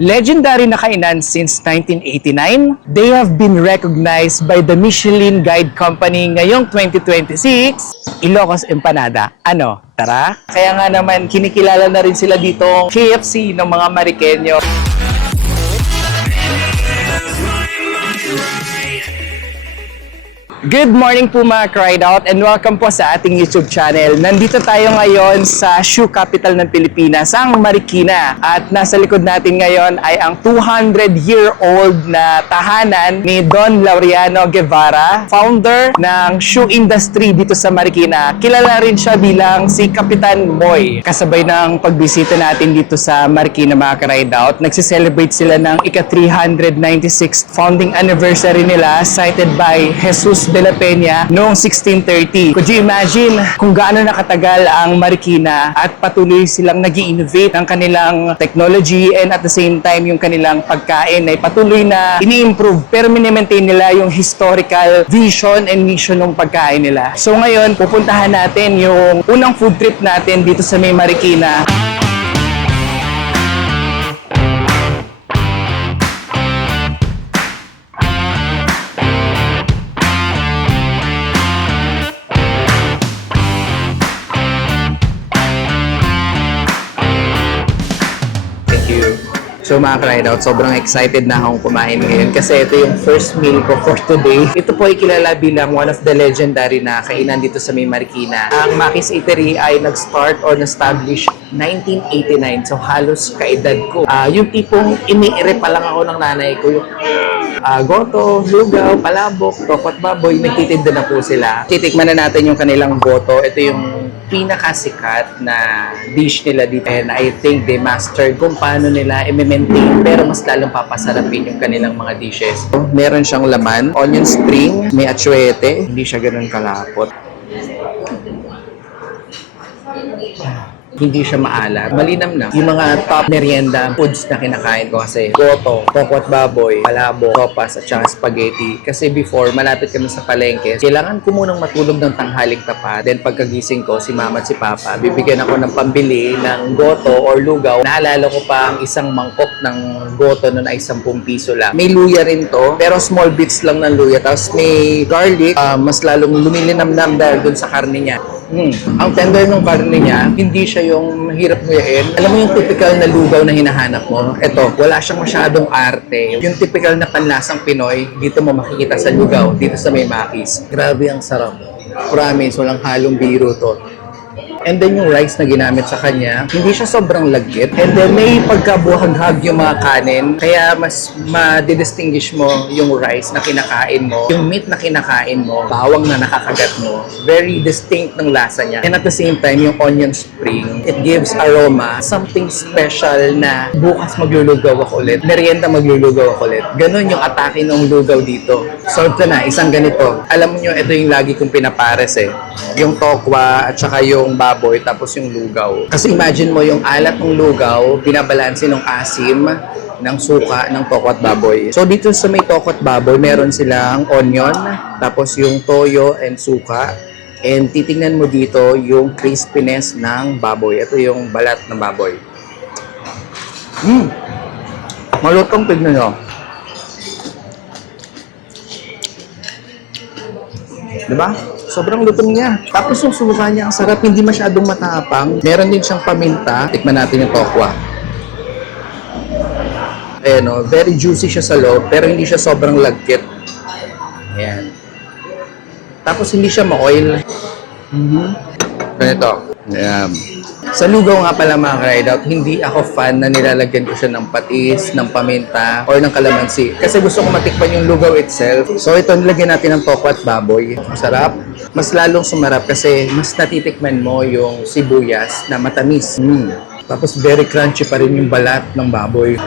Legendary na kainan since 1989, they have been recognized by the Michelin Guide Company ngayong 2026, Ilocos Empanada. Ano? Tara? Kaya nga naman, kinikilala na rin sila dito KFC ng mga Marikenyo. Good morning po mga Cried Out and welcome po sa ating YouTube channel. Nandito tayo ngayon sa shoe capital ng Pilipinas, ang Marikina. At nasa likod natin ngayon ay ang 200-year-old na tahanan ni Don Laureano Guevara, founder ng shoe industry dito sa Marikina. Kilala rin siya bilang si Kapitan Moy. Kasabay ng pagbisita natin dito sa Marikina mga Cried Out, nagsiselebrate sila ng ika-396th founding anniversary nila, cited by Jesus de la Peña noong 1630. Could you imagine kung gaano nakatagal ang Marikina at patuloy silang nag-i-innovate ng kanilang technology and at the same time yung kanilang pagkain ay patuloy na ini-improve pero mini-maintain nila yung historical vision and mission ng pagkain nila. So ngayon, pupuntahan natin yung unang food trip natin dito sa may Marikina. So mga Cried Out, sobrang excited na akong kumain ngayon kasi ito yung first meal ko for today. Ito po ay kilala bilang one of the legendary na kainan dito sa may Marikina. Ang Maki's Eatery ay nag-start or na-establish 1989. So halos kaedad ko. Yung tipong iniire pa lang ako ng nanay ko yung goto, lugaw, palabok, tokot baboy, nagtitinda na po sila. Titikman na natin yung kanilang goto. Ito yung pinakasikat na dish nila dito and I think they mastered kung paano nila i-maintain pero mas lalong papasarapin yung kanilang mga dishes. Meron siyang laman, onion spring, may atsuete, hindi siya ganun kalapot. Hindi siya maalat. Malinam na. Yung mga top merienda foods na kinakain ko kasi goto, tokot baboy, palabok, sopas, at saka spaghetti. Kasi before, malapit kami sa palengke, kailangan ko munang matulog ng tanghaling tapat. Then pagkagising ko, si mama at si papa, bibigyan ako ng pambili ng goto or lugaw. Naalala ko pa ang isang mangkok ng goto nun ay 10 piso lang. May luya rin to, pero small bits lang ng luya. Tapos may garlic, mas lalong lumilinamnam dahil dun sa karne niya. Ang tender ng karne niya, hindi siya yung mahirap nguyain. Alam mo yung typical na lugaw na hinahanap mo? Ito, wala siyang masyadong arte. Yung typical na panlasang Pinoy, dito mo makikita sa lugaw, dito sa may Maki's. Grabe ang sarap. Promise, walang halong biro to. And then yung rice na ginamit sa kanya, hindi siya sobrang lagkit. And then may pagkabuhaghag yung mga kanin, kaya mas ma-distinguish mo yung rice na kinakain mo, yung meat na kinakain mo, bawang na nakakagat mo. Very distinct ng lasa niya. And at the same time, yung onion spring, it gives aroma, something special na bukas maglulugaw ako ulit, merienda maglulugaw ako ulit. Ganon yung atake ng lugaw dito. Solve ka na, isang ganito. Alam niyo, ito yung lagi kong pinapares eh. Yung tokwa at saka yung baboy tapos yung lugaw. Kasi imagine mo yung alat ng lugaw, binabalansin ng asim ng suka ng tokwa at baboy. So dito sa may tokwa at baboy, meron silang onion, tapos yung toyo and suka. And titingnan mo dito yung crispiness ng baboy. Ito yung balat ng baboy. Malutong, tignan nyo. Diba? Sobrang lutong niya. Tapos yung suka niya, ang sarap, hindi masyadong matapang. Meron din siyang paminta. Tikman natin yung tokwa. Ayan o, very juicy siya sa loob, pero hindi siya sobrang lagkit. Ayan. Tapos hindi siya ma-oil. Ganito. Ayan. Sa lugaw nga pala mga Cried Out, hindi ako fan na nilalagyan ko siya ng patis, ng paminta, or ng kalamansi. Kasi gusto ko matikpan yung lugaw itself. So ito, nilagyan natin ng tokwa at baboy. Masarap. Mas lalong sumarap kasi mas natitikman mo yung sibuyas na matamis. Tapos very crunchy pa rin yung balat ng baboy.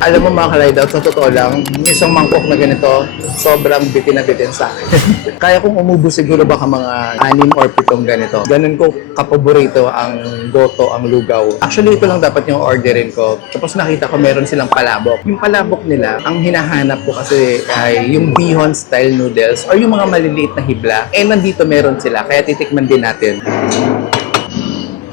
Alam mo mga Cried Out, sa totoo lang, yung isang mangkok na ganito, sobrang bitin na bitin sa akin. Kaya kung umubo siguro baka mga 6 or 7 ganito. Ganun ko kapaborito ang goto, ang lugaw. Actually, ito lang dapat yung orderin ko. Tapos nakita ko meron silang palabok. Yung palabok nila, ang hinahanap ko kasi ay yung bihon style noodles or yung mga maliliit na hibla. Eh, nandito meron sila. Kaya titikman din natin.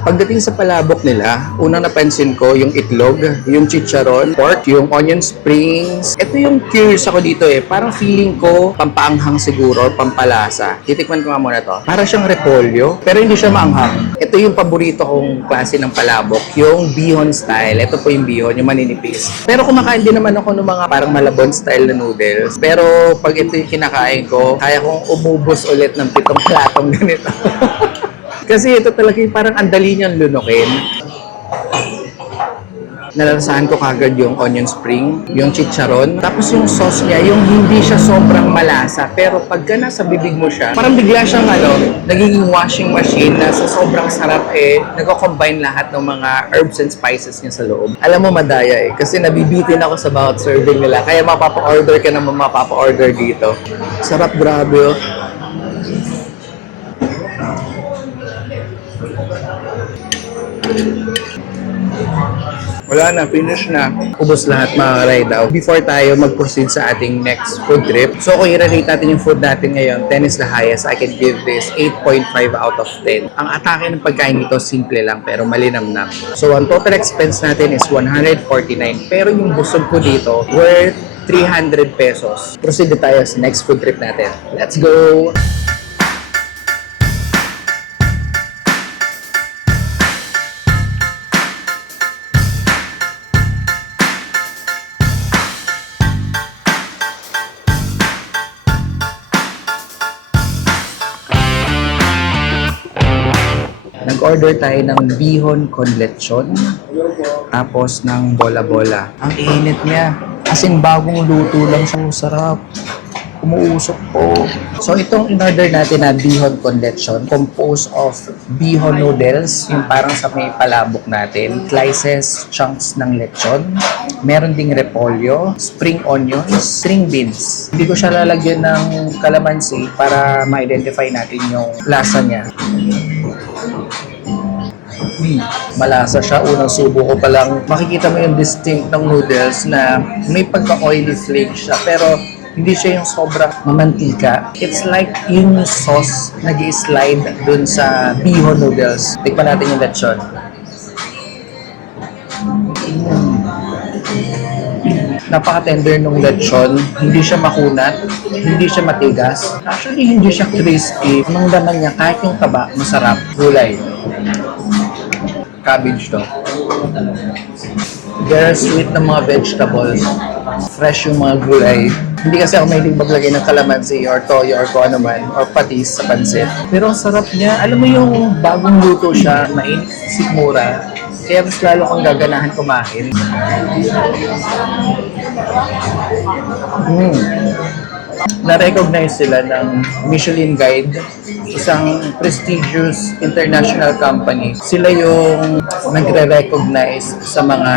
Pagdating sa palabok nila, unang napansin ko yung itlog, yung chicharon, pork, yung onion springs. Ito yung curious ako dito eh. Parang feeling ko pampaanghang siguro, pampalasa. Titikman ko nga muna to. Para siyang repolyo, pero hindi siya maanghang. Ito yung paborito kong klase ng palabok, yung bihon style. Ito po yung bihon, yung maninipis. Pero kumakain din naman ako ng mga parang malabon style na noodles. Pero pag ito yung kinakain ko, kaya kong umubos ulit ng 7 platong ganito. Kasi ito talaga yung parang andali niyang lunukin. Nalalasahan ko kagad yung onion spring, yung chicharon. Tapos yung sauce niya, yung hindi siya sobrang malasa. Pero pagka nasa bibig mo siya, parang bigla siyang nagiging washing machine na sa sobrang sarap nagko-combine lahat ng mga herbs and spices niya sa loob. Alam mo, madaya kasi nabibitin ako sa bawat serving nila. Kaya mapapa-order ka naman mapapa-order dito. Sarap, grabe. Wala na, finish na. Ubos lahat mga ride out. Before tayo mag-proceed sa ating next food trip, so kung i-rate natin yung food natin ngayon, 10 is the highest. I can give this 8.5 out of 10. Ang atake ng pagkain dito, simple lang pero malinamnam. So ang total expense natin is 149. Pero yung busog ko dito, worth 300 pesos. Proceed tayo sa next food trip natin. Let's go! Nag-order tayo ng bihon con lechon, tapos ng bola-bola. Ang init niya. As in, bagong luto lang siya. Sarap. Umuusok po. So, itong in-order natin na bihon con lechon, composed of bihon noodles, yung parang sa may palabok natin, slices, chunks ng lechon, meron ding repolyo, spring onions, string beans. Hindi ko siya lalagyan ng calamansi para ma-identify natin yung lasa niya. Malasa siya. Unang subo ko pa lang, makikita mo yung distinct ng noodles na may pagka-oily flake siya. Pero hindi siya yung sobrang mamantika. It's like yung sauce nag-i-slide dun sa bihon noodles. Tikman natin yung lechon. Napaka-tender nung lechon. Hindi siya makunat. Hindi siya matigas. Actually, hindi siya crispy. Ang laman niya, kahit yung taba, masarap. Gulay. Cabbage to. Very sweet ng mga vegetables. Fresh yung mga gulay. Hindi kasi ako mahilig maglagay ng calamansi or toyo or kung ano man, or patis sa pansit. Pero ang sarap niya. Alam mo yung bagong luto siya, mainit, sikmura. Kaya mas lalo kang gaganahan kumain. Na-recognize sila ng Michelin Guide, isang prestigious international company. Sila yung nagre-recognize sa mga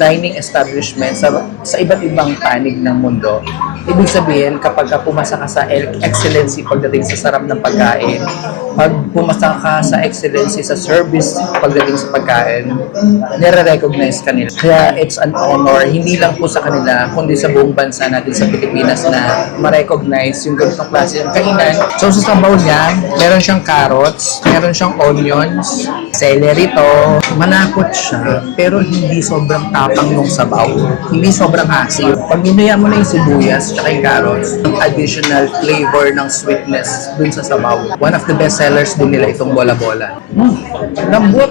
dining establishments sa iba't ibang panig ng mundo. Ibig sabihin, kapag pumasa ka sa excellency pagdating sa sarap ng pagkain, pag pumasa ka sa excellency sa service pagdating sa pagkain, nire-recognize ka nila. Kaya it's an honor, hindi lang po sa kanila, kundi sa buong bansa natin sa Pilipinas na ma-recognize yung ganitong klase ng kainan. So sa sabaw niya, meron siyang carrots, meron siyang onions, celery to, malapot siya, pero hindi sobrang tapang yung sabaw. Hindi sobrang asin. Pag ninuya mo na yung sibuyas, tsaka yung carrots, yung additional flavor ng sweetness dun sa sabaw. One of the best sellers din nila itong bola-bola. Lambot.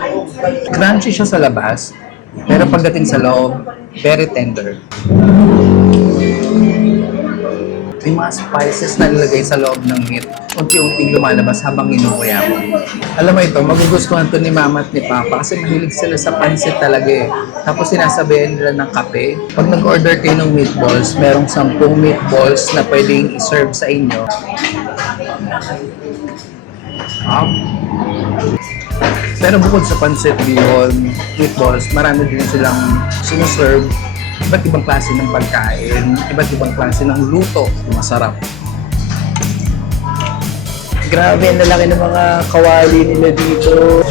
Crunchy siya sa labas, pero pagdating sa loob, very tender. May mga spices na nilagay sa loob ng meat. Unti-unting lumalabas habang inukuya mo. Alam mo ito, magugustuhan to ni Mama at ni Papa kasi mahilig sila sa pansit talaga eh. Tapos sinasabihan nila ng kape. Pag nag-order kayo ng meatballs, merong 10 meatballs na pwedeng i-serve sa inyo. Pero bukod sa pansit, bihon, meatballs, marami din silang sinuserve iba't ibang klase ng pagkain, iba't ibang klase ng luto. Masarap. Grabe, ang lalaki ng mga kawali nila dito.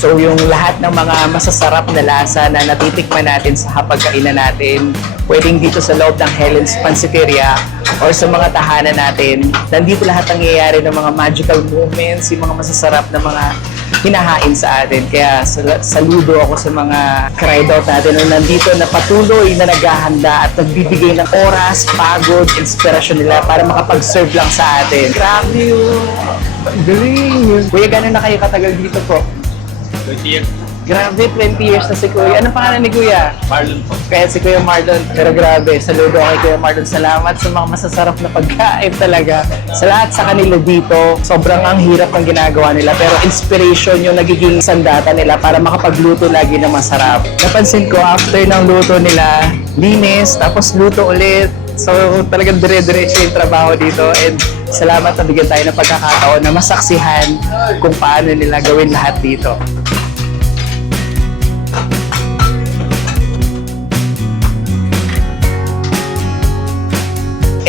So yung lahat ng mga masasarap na lasa na natitikman natin sa hapagkainan natin, pwedeng dito sa loob ng Helen's Pansiteria or sa mga tahanan natin. Nandito lahat nangyayari ng mga magical moments, yung mga masasarap na mga hinahain sa atin. Kaya saludo ako sa mga crowd out natin na nandito na patuloy na naghahanda at nagbibigay ng oras, pagod, inspirasyon nila para makapag-serve lang sa atin. Grabe yun! Galing! Kuya, gano'n na kayo katagal dito po? 20 years. Grabe, 20 years na si Kuya. Anong pangalan ni Kuya? Marlon po. Kaya si Kuya Marlon. Pero grabe, saludo kay Kuya Marlon. Salamat sa mga masasarap na pagkain talaga. Sa lahat sa kanila dito, sobrang ang hirap ng ginagawa nila. Pero inspiration yung nagiging sandata nila para makapagluto lagi na masarap. Napansin ko, after ng luto nila, linis, tapos luto ulit. So talagang dire-diretso yung trabaho dito. And salamat na bigyan tayo ng pagkakataon na masaksihan kung paano nila gawin lahat dito.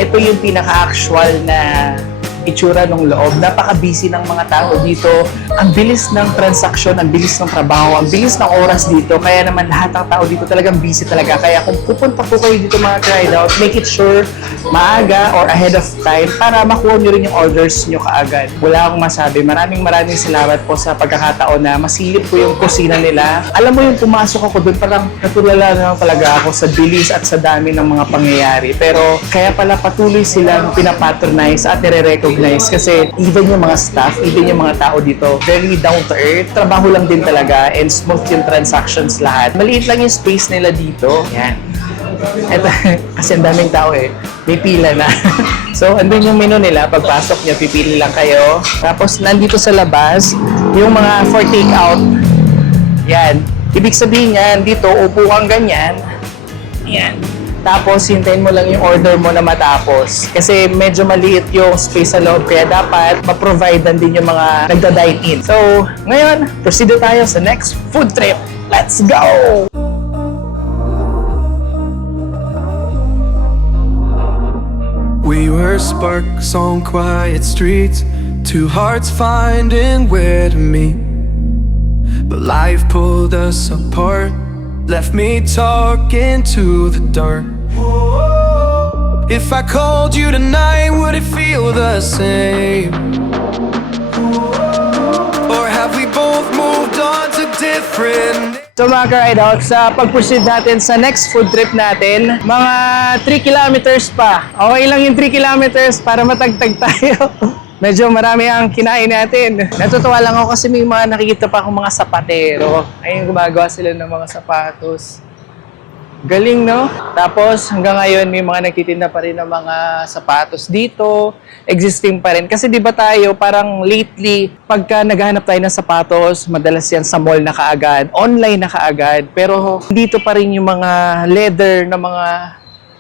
Ito yung pinaka-actual na itsura ng loob. Napaka-busy ng mga tao dito. Ang bilis ng transaksyon, ang bilis ng trabaho, ang bilis ng oras dito. Kaya naman lahat ng tao dito talagang busy talaga. Kaya kung pupunta po kayo dito mga crowd out, make it sure maaga or ahead of time para makuha nyo rin yung orders nyo kaagad. Wala akong masabi. Maraming salamat po sa pagkakataon na masilip ko yung kusina nila. Alam mo yung pumasok ako doon, parang natulala na talaga ako sa bilis at sa dami ng mga pangyayari. Pero kaya pala patuloy silang pinapatronize at nire-recognize kasi even yung mga staff, even yung mga tao dito, very down to earth. Trabaho lang din talaga and smooth yung transactions lahat. Maliit lang yung space nila dito. Yan. Eto, kasi ang daming tao eh. May pila na. So, andun yung menu nila. Pagpasok nyo, pipili lang kayo. Tapos, nandito sa labas, yung mga for take out. Yan. Ibig sabihin yan, dito, upo kang ganyan. Yan. Tapos, hintayin mo lang yung order mo na matapos. Kasi medyo maliit yung space sa loob. Kaya dapat ma-providean din yung mga nagda-dine-in. So, ngayon, proceed tayo sa next food trip. Let's go! We were sparks on quiet streets, two hearts finding where to meet. But life pulled us apart, left me talking to the dark. If I called you tonight, would it feel the same? Or have we both moved on to different... So mga ka-ride out, sa pag-proceed natin sa next food trip natin, mga 3 kilometers pa. Okay lang yung 3 kilometers para matagtag tayo. Medyo marami ang kinain natin. Natutuwa lang ako kasi may mga nakikita pa akong mga sapatero. Ayun, gumagawa sila ng mga sapatos. Galing, no? Tapos hanggang ngayon may mga nagtitinda pa rin ng mga sapatos dito. Existing pa rin. Kasi di ba tayo parang lately, pagka naghahanap tayo ng sapatos, madalas yan sa mall na kaagad, online na kaagad. Pero dito pa rin yung mga leather na mga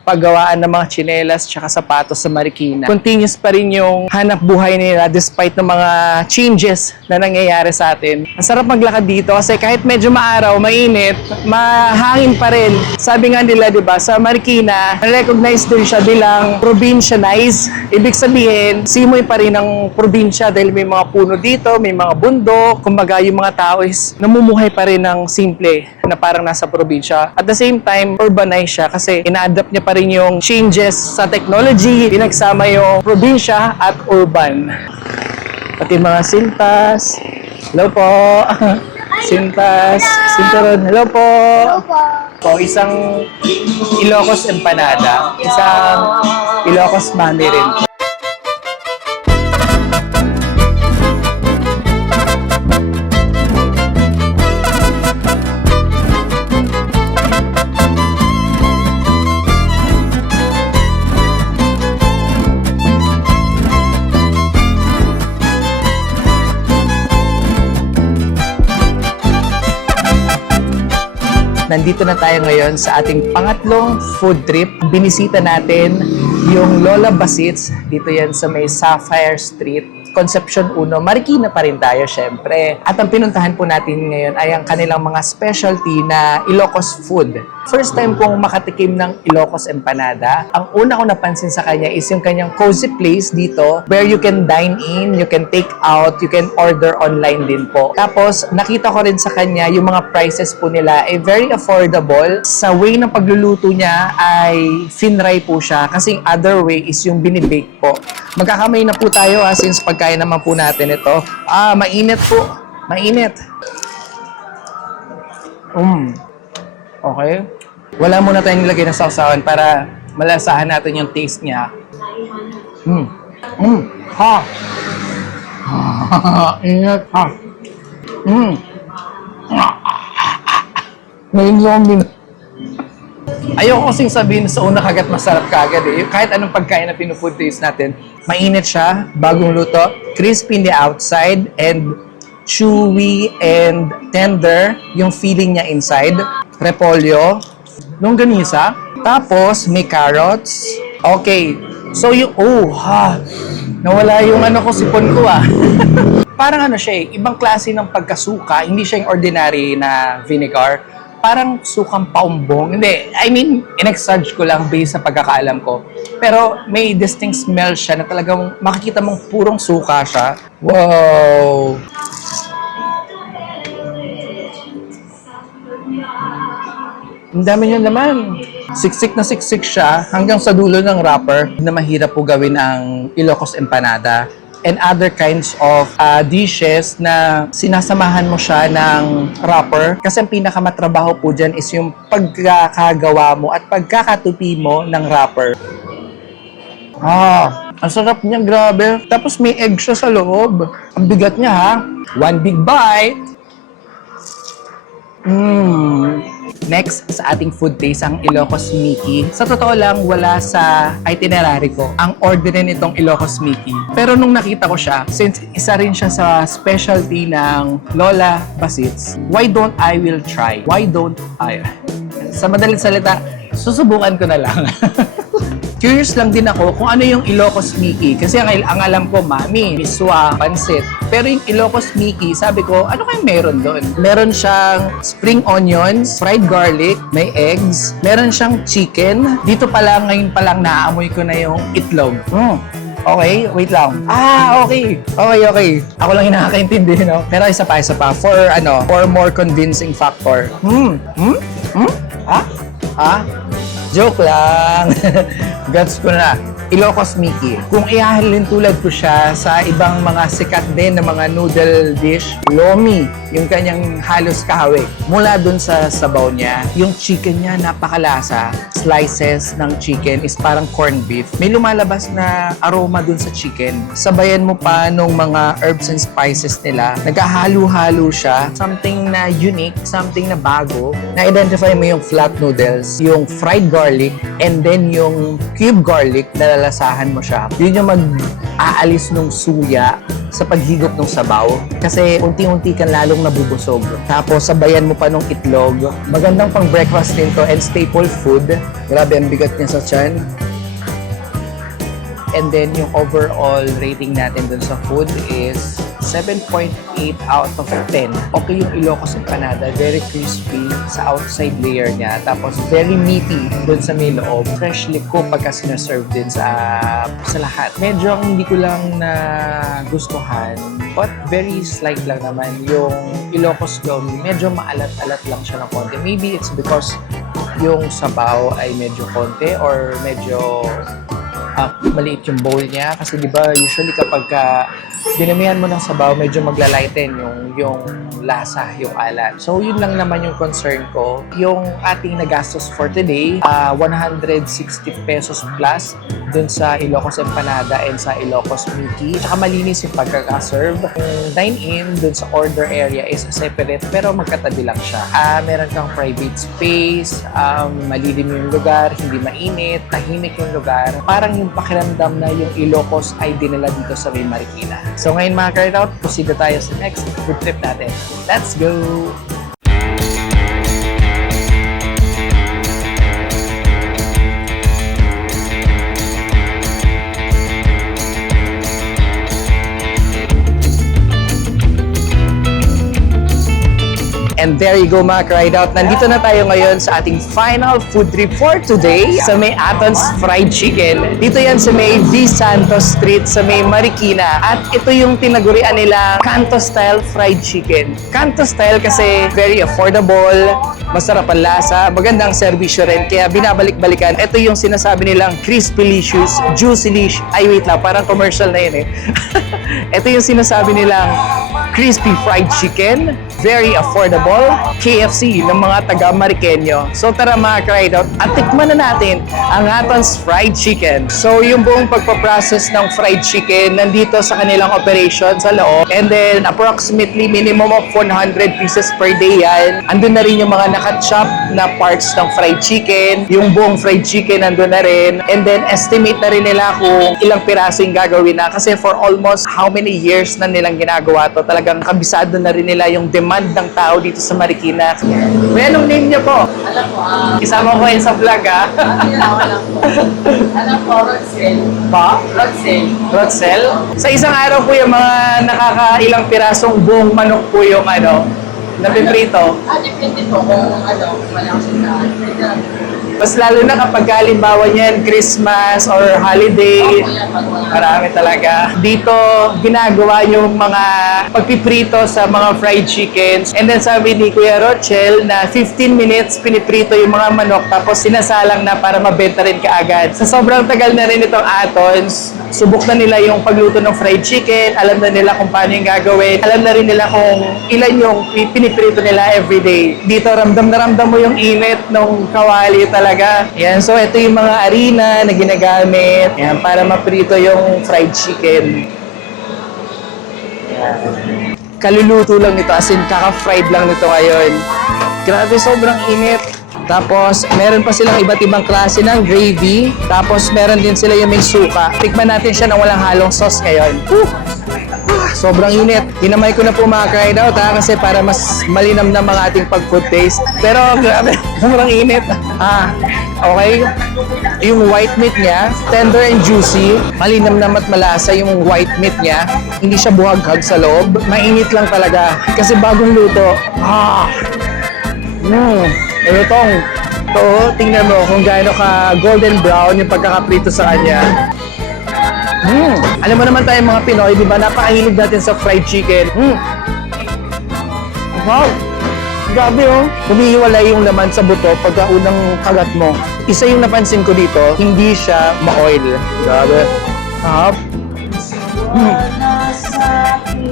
paggawaan ng mga tsinelas tsaka sapatos sa Marikina. Continuous pa rin yung hanap buhay nila despite ng mga changes na nangyayari sa atin. Ang sarap maglakad dito kasi kahit medyo maaraw, mainit, mahangin pa rin. Sabi nga nila, di ba, sa Marikina, recognize din siya bilang provincianize. Ibig sabihin, simoy pa rin ng probinsya dahil may mga puno dito, may mga bundok. Kumbaga, yung mga tao is namumuhay pa rin ng simple na parang nasa probinsya. At the same time, urbanize siya kasi ina-adapt niya pa rin yung changes sa technology, pinagsama yung probinsya at urban. Pati mga sintas. Hello po. Sintas. Sinturon. Hello po. Hello po. Isang Ilocos empanada. Isang Ilocos mami rin. Nandito na tayo ngayon sa ating pangatlong food trip. Binisita natin yung Lola Basits. Dito yan sa may Sapphire Street. Concepcion 1, Marikina pa rin tayo syempre. At ang pinuntahan po natin ngayon ay ang kanilang mga specialty na Ilocos food. First time kong makatikim ng Ilocos empanada. Ang una ko napansin sa kanya is yung kanyang cozy place dito where you can dine in, you can take out, you can order online din po. Tapos nakita ko rin sa kanya yung mga prices po nila ay very affordable. Sa way ng pagluluto niya ay finry po siya kasi yung other way is yung binibake po. Magkakamay na po tayo since pagkain naman po natin ito. Mainit po. Mainit. Okay. Wala muna tayong nilagay na sausawan para malasahan natin yung taste niya. Ha. Ingat. Ha. May zombie. Ayoko kasing sabihin sa una kagat masarap kagad eh. Kahit anong pagkain na pinufood taste natin, mainit siya, bagong luto, crispy in the outside, and chewy and tender yung feeling niya inside. Repolyo, longganisa, tapos may carrots. Okay, so yung, nawala yung sipon ko Parang siya ibang klase ng pagkasuka, hindi siya yung ordinary na vinegar. Parang sukang paumbong. Hindi, I mean, in-exage ko lang based sa pagkakaalam ko. Pero may distinct smell siya na talagang makikita mong purong suka siya. Wow! Ang dami niya naman. Siksik na siksik siya hanggang sa dulo ng wrapper na mahirap po gawin ang Ilocos empanada and other kinds of dishes na sinasamahan mo siya ng wrapper. Kasi ang pinakamatrabaho po dyan is yung pagkakagawa mo at pagkakatupi mo ng wrapper. Ang sarap niya, grabe. Tapos may egg siya sa loob. Ang bigat niya ha. One big bite. Next sa ating food taste ang Ilocos Mickey. Sa totoo lang, wala sa itinerary ko ang orderin itong Ilocos Mickey. Pero nung nakita ko siya, since isa rin siya sa specialty ng Lola Basits, why don't I will try? Why don't I? Sa madaling salita, susubukan ko na lang. Curious lang din ako kung ano yung Ilocos Mickey. Kasi ang alam ko, mami, miswa, pansit. Pero yung Ilocos Mickey, sabi ko, ano kayong meron doon? Meron siyang spring onions, fried garlic, may eggs, meron siyang chicken. Dito pa lang, ngayon pa lang naaamoy ko na yung itlog. Okay, wait lang. Okay. Okay. Ako lang yung nakakaintindi, no? Pero isa pa. For more convincing factor. Joke lang. Gets ko na. Ilocos Mickey. Kung ihahalin tulad ko siya sa ibang mga sikat din na mga noodle dish, lomi, yung kanyang halos kahawig. Mula dun sa sabaw niya, yung chicken niya napakalasa. Slices ng chicken is parang corned beef. May lumalabas na aroma dun sa chicken. Sabayan mo pa nung mga herbs and spices nila. Nagkahalo-halo siya. Something na unique, something na bago. Na-identify mo yung flat noodles, yung fried garlic, and then yung cube garlic na lalasahan mo siya. Yun yung mag-aalis ng suya sa paghigop ng sabaw. Kasi unti-unti kang lalong nabubusog. Tapos sabayan mo pa ng itlog. Magandang pang breakfast din to and staple food. Grabe ang bigat niya sa tiyan. And then yung overall rating natin dun sa food is 7.8 out of 10. Okay yung Ilocos empanada, very crispy sa outside layer niya. Tapos very meaty dun sa may loob. Freshly cooked pagka sinaserve din sa lahat. Medyo ang hindi ko lang na gustuhan, but very slight lang naman. Yung Ilocos ko, medyo maalat-alat lang siya ng konti. Maybe it's because yung sabaw ay medyo konti or medyo maliit yung bowl niya. Kasi di ba usually kapag dinamihan mo ng sabaw, medyo maglalighten yung lasa, yung alat. So, yun lang naman yung concern ko. Yung ating nagastos for today, 160 pesos plus dun sa Ilocos Empanada and sa Ilocos Mickey. Tsaka malinis yung pagkakaserve. Yung dine-in dun sa order area is separate pero magkatabi lang siya. Meron kang private space, malilim yung lugar, hindi mainit, tahimik yung lugar. Parang yung pakiramdam na yung Ilocos ay dinala dito sa may Marikina. So ngayon mga Carrot, proceed na tayo sa next food trip natin. Let's go! And there you go mga ka-ride out. Nandito na tayo ngayon sa ating final food trip for today sa may Aton's Fried Chicken. Dito yan sa may V. Santos Street sa may Marikina. At ito yung tinagurian nila Kanto Style Fried Chicken. Kanto Style kasi very affordable, masarap ang lasa, magandang serbisyo rin. Kaya binabalik-balikan. Ito yung sinasabi nilang crispy-licious, juicy-licious. Ay wait lang, parang commercial na yun eh. Ito yung sinasabi nilang crispy fried chicken, very affordable, KFC ng mga taga-Marikenyo. So tara mga ka-ride out at tikman na natin ang Aton's Fried Chicken. So yung buong pagpaprocess ng fried chicken nandito sa kanilang operation sa loob. And then approximately minimum of 100 pieces per day yan. Andun na rin yung mga naka-chop na parts ng fried chicken. Yung buong fried chicken nandun na rin. And then estimate na rin nila kung ilang piraso yung gagawin na. Kasi for almost how many years na nilang ginagawa to, talagang kabisado na rin nila yung demand ng tao dito sa Marikina. May anong name niyo po? Alam po, Isama ko yun sa vlog ah. alam po. Alam po, Rodsel. Pa? Rodsel. Rodsel? Sa isang araw po yung mga nakakailang pirasong buong manok po yung napiprito. Depende po kung walang sinaan. Mas lalo na kapag halimbawa niyan, Christmas or holiday, marami talaga. Dito, ginagawa yung mga pagpiprito sa mga fried chickens. And then sabi ni Kuya Rochelle na 15 minutes piniprito yung mga manok tapos sinasalang na para mabenta rin kaagad. Sa sobrang tagal na rin itong Aton's, subok na nila yung pagluto ng fried chicken, alam na nila kung paano yung gagawin, alam na rin nila kung ilan yung piniprito nila everyday. Dito, ramdam na ramdam mo yung init ng kawali talaga. Yan, so ito yung mga harina na ginagamit yan, para maprito yung fried chicken. Yan. Kaluluto lang nito, as in kaka-fried lang nito ngayon. Grabe, sobrang init. Tapos, meron pa silang iba't ibang klase ng gravy. Tapos, meron din sila yung may suka. Tikman natin siya na walang halong sauce ngayon. Sobrang init. Hinamay ko na po mga ka-ride out kasi para mas malinam na mga ating pag-food taste. Pero grabe, sobrang init. Okay. Yung white meat niya, tender and juicy. Malinam na at malasa yung white meat niya. Hindi siya buhaghag sa loob. Mainit lang talaga. Kasi bagong luto. Tingnan mo kung gaano ka golden brown yung pagkakaprito sa kanya. Alam mo naman tayo mga Pinoy, di ba? Napakahilig natin sa fried chicken. Wow! Grabe oh. Humihiwalay yung laman sa buto pagka unang kagat mo. Isa yung napansin ko dito, hindi siya ma-oil. Grabe.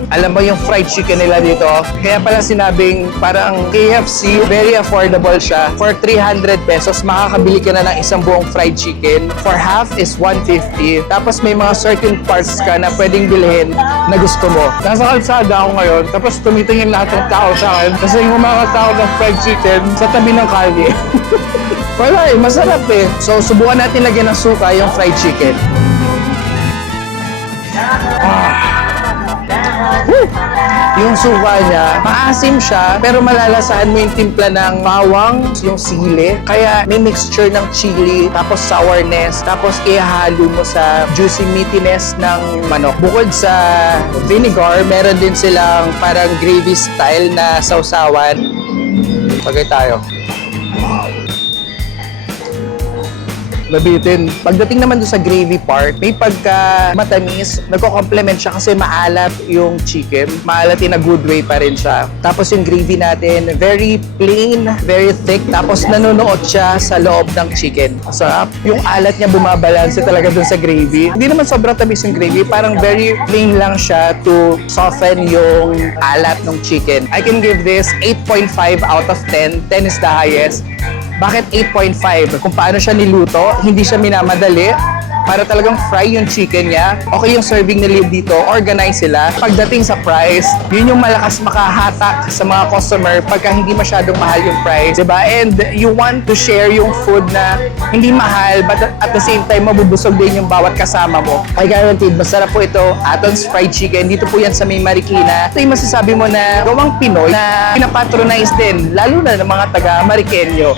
Alam mo yung fried chicken nila dito? Kaya pala sinabing parang KFC, very affordable siya. For 300 pesos, makakabili ka na ng isang buong fried chicken. For half is 150. Tapos may mga certain parts ka na pwedeng bilhin na gusto mo. Nasa kalsada ako ngayon, tapos tumitingin lahat ng tao sa akin kasi kumakain ako ng fried chicken sa tabi ng kalye. Wala masarap eh. So subukan natin lagyan ng suka yung fried chicken. Yung suka niya, maasim siya, pero malalasahan mo yung timpla ng bawang, yung sili. Kaya may mixture ng chili, tapos sourness, tapos ihalo mo sa juicy meatiness ng manok. Bukod sa vinegar, meron din silang parang gravy style na sausawan. Pagay tayo. Nabitin. Pagdating naman doon sa gravy part, may pagka matamis, nagko-complement siya kasi maalat yung chicken. Maalat in a good way pa rin siya. Tapos yung gravy natin, very plain, very thick. Tapos nanonood siya sa loob ng chicken. Sarap. Yung alat niya bumabalanse talaga doon sa gravy. Hindi naman sobrang tamis yung gravy. Parang very plain lang siya to soften yung alat ng chicken. I can give this 8.5 out of 10. 10 is the highest. Bakit 8.5? Kung paano siya niluto, hindi siya minamadali. Para talagang fry yung chicken niya. Okay yung serving nila dito, organize sila. Pagdating sa price, yun yung malakas makahatak sa mga customer pagka hindi masyadong mahal yung price. Diba? And you want to share yung food na hindi mahal but at the same time mabubusog din yung bawat kasama mo. I guaranteed, masarap po ito. Aton's Fried Chicken. Dito po yan sa may Marikina. Ito yung masasabi mo na gawang Pinoy na pinapatronize din, lalo na ng mga taga-Marikenyo.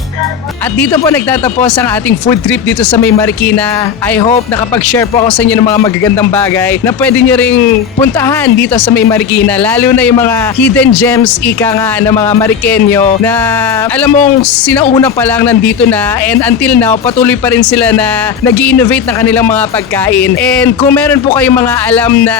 At dito po nagtatapos ang ating food trip dito sa may Marikina. I hope hope nakapag-share po ako sa inyo ng mga magagandang bagay na pwede nyo ring puntahan dito sa May Marikina. Lalo na yung mga hidden gems, ika nga, ng mga Marikenyo na alam mong sinauna pa lang nandito na, and until now, patuloy pa rin sila na nag-i-innovate ng kanilang mga pagkain. And kung meron po kayong mga alam na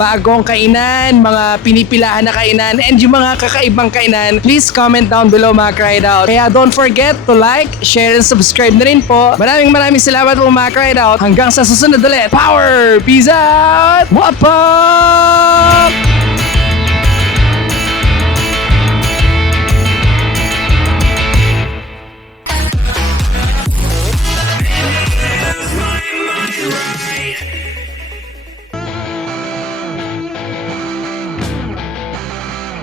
bagong kainan, mga pinipilahan na kainan, and yung mga kakaibang kainan, please comment down below mga Cried Out. Kaya don't forget to like, share, and subscribe na rin po. Maraming salamat po mga Cried Out. Hanggang sa susunod ulit. Power! Peace out! Wap up!